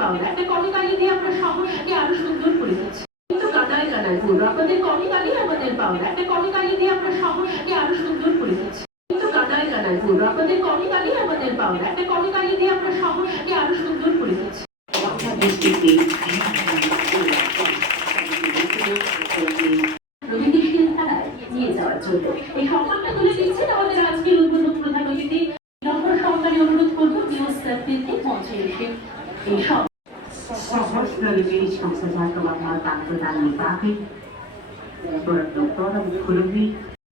পাওনা। একটা কমিকালি দিয়ে আমরা শহরটাকে আরও সুন্দর করে দিচ্ছি কিন্তু কানায় কানায় পূর্ণ আপনাদের কমিকালি আমাদের পাওনা। একটা কমিকালি দিয়ে আমরা শহরটাকে আরও সুন্দর করে দিচ্ছি কিন্তু কানায় কানায় পূর্ণ আপনাদের কমিকালি আমাদের পাওনা। একটা কমিকালি দিয়ে আমরা শহরটাকে আরও সুন্দর করে নিয়ে যাওয়ার জন্য। এই আমাদের আজকের উদ্বোধক প্রধান অতিথি। অনুরোধ করব নিউজ সার্ভিসে এই সব Sosnowiiliśmy zakołana bardzo danej wagi. Doktora Kurowi.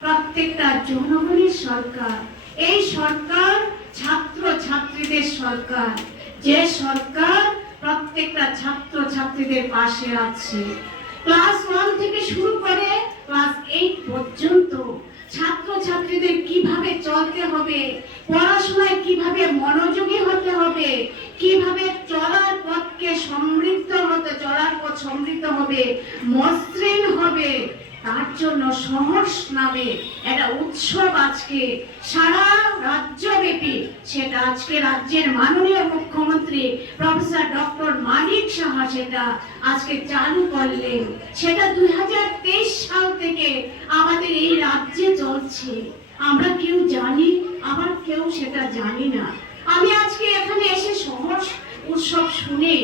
প্রত্যেকটা জনগণের সরকার, এই সরকার ছাত্র ছাত্রীদের সরকার, যে সরকার প্রত্যেকটা ছাত্র ছাত্রীদের পাশে আছে ক্লাস ওয়ান থেকে শুরু করে ক্লাস এইট পর্যন্ত ছাত্র ছাত্রীদের কীভাবে চলতে হবে, পড়াশোনায় কীভাবে মনোযোগী হতে হবে কীভাবে চলার পথকে সমৃদ্ধ হতে চলার পথ সমৃদ্ধ হবে মসৃণ হবে তার জন্য নামে একটা উৎসব আজকে, সারা রাজ্যব্যাপী। সেটা আজকে রাজ্যের মাননীয় মুখ্যমন্ত্রী প্রফেসর ডক্টর মানিক সাহা সেটা আজকে চালু করলেন। সেটা দুই সাল থেকে আমাদের এই রাজ্যে চলছে। আমরা কেউ জানি, আবার কেউ সেটা জানি না। আমি আজকে এখানে এসে সহজ উৎসব শুনে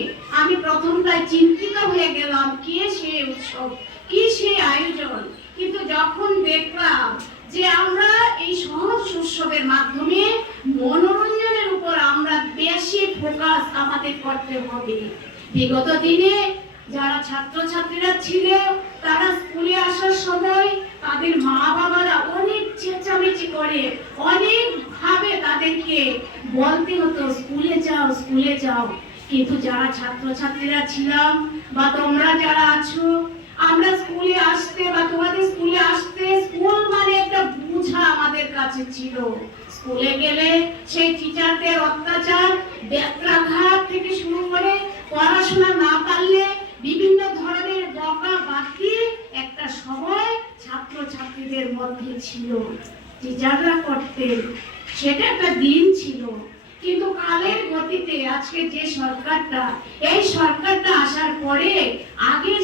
আমি প্রথমটায় চিন্তিত হয়ে গেলাম, কে সে উৎসব? কি সে আয়োজন? যখন দেখলাম যে আমরা এই সহজ উৎসবের মাধ্যমে মনোরঞ্জনের উপর আমরা বেশি ফোকাস আমাদের করতে হবে। বিগত দিনে যারা ছাত্রছাত্রীরা ছিল, তারা স্কুলে আসার সময় তাদের মা বাবারা অনেক চেঁচামেচি করে অনেক ভাবে তাদেরকে বলতে হতো, স্কুলে যাও স্কুলে যাও। কিন্তু যারা ছাত্রছাত্রীরা ছিলাম বা তোমরা যারা আছো আমরা স্কুলে আসতে বা তোমাদের স্কুলে আসতে, স্কুল মানে একটা বোঝা আমাদের কাছে ছিল। স্কুলে গেলে সেই টিচারদের অত্যাচার ব্যত্রাঘাত থেকে শুরু করে পড়াশোনা না পারলে বিভিন্ন ধরনের বকা বাকি একটা সময় ছাত্র ছাত্রীদের মধ্যে ছিল। টিচাররা করতেন সেটা একটা দিন ছিল। কিন্তু কালের গতিতে আজকে যে সরকারটা, এই সরকারটা আসার পরে আগের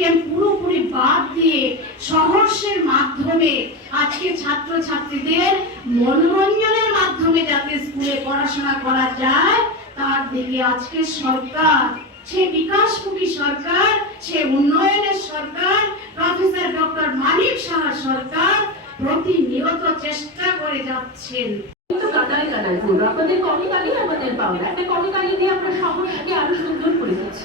সিস্টেম পুরোপুরি বাদ দিয়ে সহর্ষের মাধ্যমে আজকে ছাত্র ছাত্রীদের মনোরঞ্জনের মাধ্যমে যাতে স্কুলে পড়াশোনা করা যায় তার দিকে আজকে সরকার সে বিকাশমুখী সরকার সে উন্নয়নের সরকার প্রফেসর ডক্টর মানিক সাহা সরকার প্রতিনিয়ত চেষ্টা করে যাচ্ছেন। কিন্তু কানায় কানায় আপনাদের কমিকালি আমাদের পাওনা। একটা কমিকালি দিয়ে আমরা শহরটাকে আরও সুন্দর করে দিচ্ছি।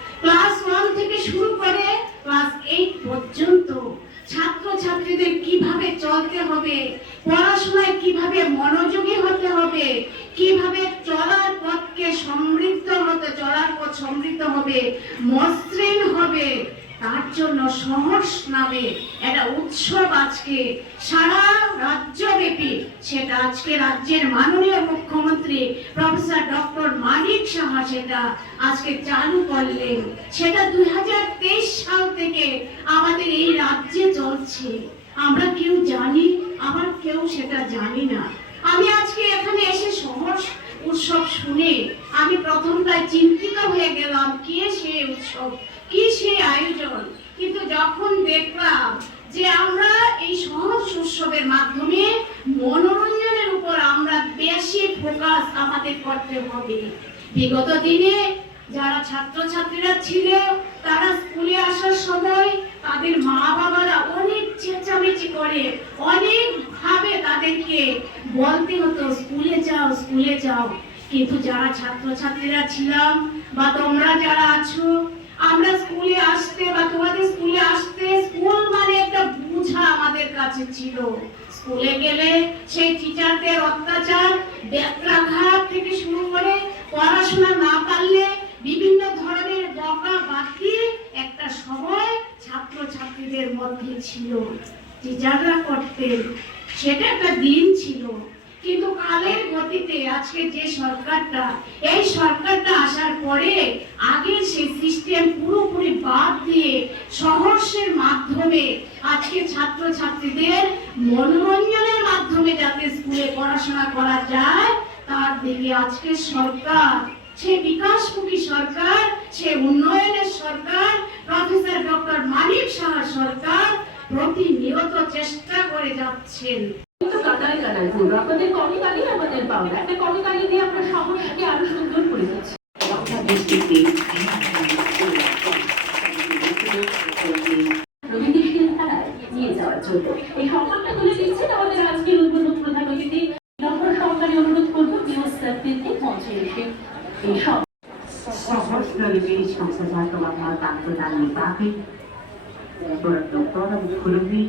ক্লাস ওয়ান থেকে শুরু করে ক্লাস এইট পর্যন্ত ছাত্র ছাত্রীদের কীভাবে চলতে হবে, পড়াশোনায় কীভাবে মনোযোগী হতে হবে, কীভাবে চলার পথকে সমৃদ্ধ হতে, চলার পথ সমৃদ্ধ হবে, মসৃণ হবে তার জন্য সহর্ষ নামে একটা উৎসব আজকে সারা রাজ্যব্যাপী। সেটা আজকে রাজ্যের মাননীয় মুখ্যমন্ত্রী প্রফেসর ডক্টর মানিক সাহা সেটা আজকে চালু করলেন। সেটা দুই সাল থেকে আমাদের এই রাজ্যে চলছে। আমরা কেউ জানি, আবার কেউ সেটা জানি না। আমি আজকে এখানে এসে সহস উৎসব শুনে আমি প্রথমটায় চিন্তিত হয়ে গেলাম, কে সে উৎসব? কি সেই আয়োজন? কিন্তু যখন দেখলাম যে আমরা এই সহজ উৎসবের মাধ্যমে মনোরঞ্জনের উপর আমরা বেশি ফোকাস আমাদের করতে হবে। বিগত দিনে যারা ছাত্রছাত্রীরা ছিল, তারা স্কুলে আসার সময় তাদের মা বাবারা অনেক চেঁচামেচি করে অনেক ভাবে তাদেরকে বলতে হতো, স্কুলে যাও স্কুলে যাও। কিন্তু যারা ছাত্রছাত্রীরা ছিলাম বা তোমরা যারা আছো আমরা স্কুলে আসতে বা তোমাদের স্কুলে আসতে স্কুল মানে একটা বোঝা আমাদের কাছে ছিল স্কুলে গেলে সেই টিচারদের অত্যাচার ব্যত্রাঘাত থেকে শুরু করে পড়াশোনা না পারলে বিভিন্ন ধরনের বকা বাকি একটা সময় ছাত্র ছাত্রীদের মধ্যে ছিল। টিচাররা করতেন। সেটা একটা দিন ছিল। কালের আজকে যে সরকারটা, এই সরকারটা আসার পরে আগের সেই সিস্টেম পুরোপুরি বাদ দিয়ে সহর্ষের মাধ্যমে আজকে ছাত্র ছাত্রীদের মনোরঞ্জনের মাধ্যমে যাতে স্কুলে পড়াশোনা করা যায়, তার দিকে আজকে সরকার, সে বিকাশমুখী সরকার, সে উন্নয়নের সরকার, প্রফেসর ডক্টর মানিক সাহা সরকার প্রতিনিয়ত চেষ্টা করে যাচ্ছেন। কানায় কানায় পড়ব আপনাদের কমিকালই আমাদের পাওনা। একটা কমিকালি দিয়ে আমরা শহরকে আরও সুন্দর করে দিচ্ছি। নিয়ে যাওয়ার জন্য। এই সম্মানটা তুলে দিচ্ছেন আমাদের আজকের উদ্বোধক প্রধান অতিথি। নম্র সহকারে অনুরোধ করব নিউজ সার্ভিসে মঞ্চে এসে এই সব সহস্র বিশ সংসদ বাংলা তান্ত্রদান নিপাকে Doktora Mukhulubi